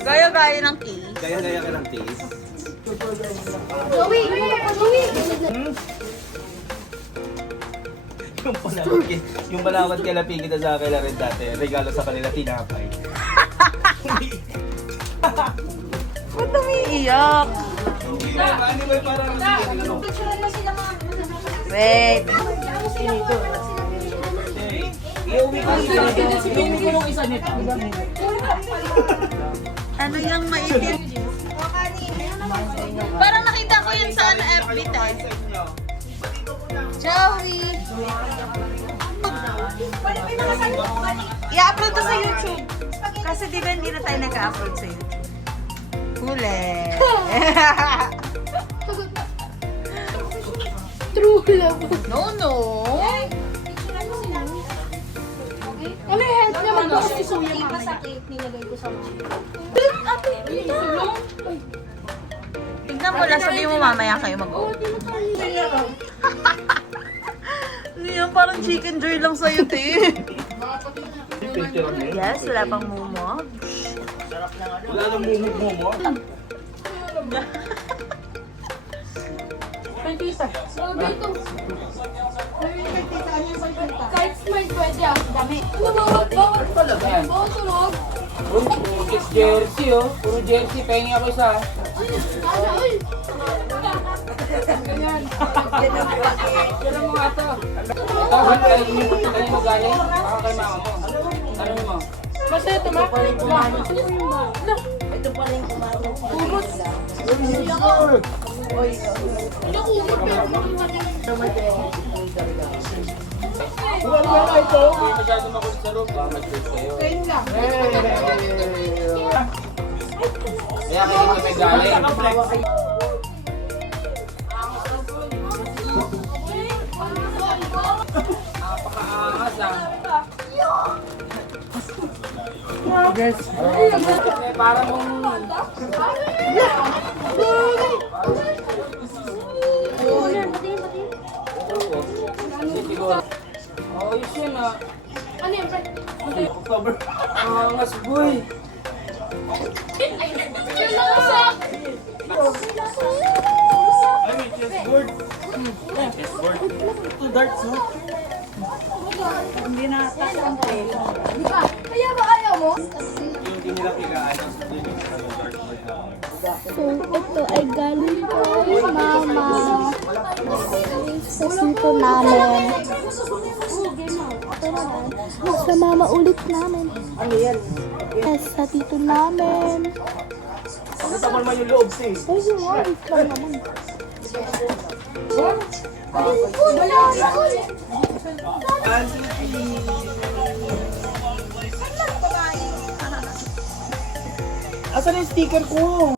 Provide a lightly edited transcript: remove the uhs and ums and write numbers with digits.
Gaya-gaya ng case. Gaya-gaya ka ng case. Joey! Yung balawat kay Lapi kita sa akin rin dati. Regalo sa kanila, tinapay. Ba't umiiyak? Anyway, parang Wait. iuwi ka Ano yung maitim? Parang nakita ko yun sa FB tayo. Joey! I-upload ko sa YouTube. Kasi di ba hindi na tayo nag-upload sa YouTube? Huli! True love. No! Ano help naman ko si Suya mama. Masakit, nilagay ko sa mga. Tignan mo lang, sabihin mo mamaya kayo mag-o. Ano yan? Parang chicken joy lang sa'yo, te. Yes, wala pang mumo. wala nang mumog-mumog. Kahit smile pwede ako, dami. Bawat talaga yan. Bawat tulog. Puro jersey oh. Puro jersey. Pahingi ako isa. Ay! Ganyan. Ganyan mo nga ito. Bakit kayo mo galing? Baka kay mama mo. Ano mo? Basta ito ma. Ito pa rin kumain. Kumot. Nakumot pero Hindi masyado makulit sa room. Baka mag-trip kayo. Kain lang. Kaya kayo may galing. Napakaangas ah. Guys, parang siguro. Oh, yun yun ah. Ano yan, pre? October. Angas boy. Kalasak! Ay, may chessboard. Chessboard. Ito darts, no? Hindi na Kaya ba ayaw mo? Yung hindi nila pigaan. Yung dartboard na. So, ito ay galing kay mama. Sa sito namin. Sa mama ulit namin. Sa tito namin. Pakita mo naman yung loob, sis. Ay, yung wait lang naman. Asan yung sticker ko?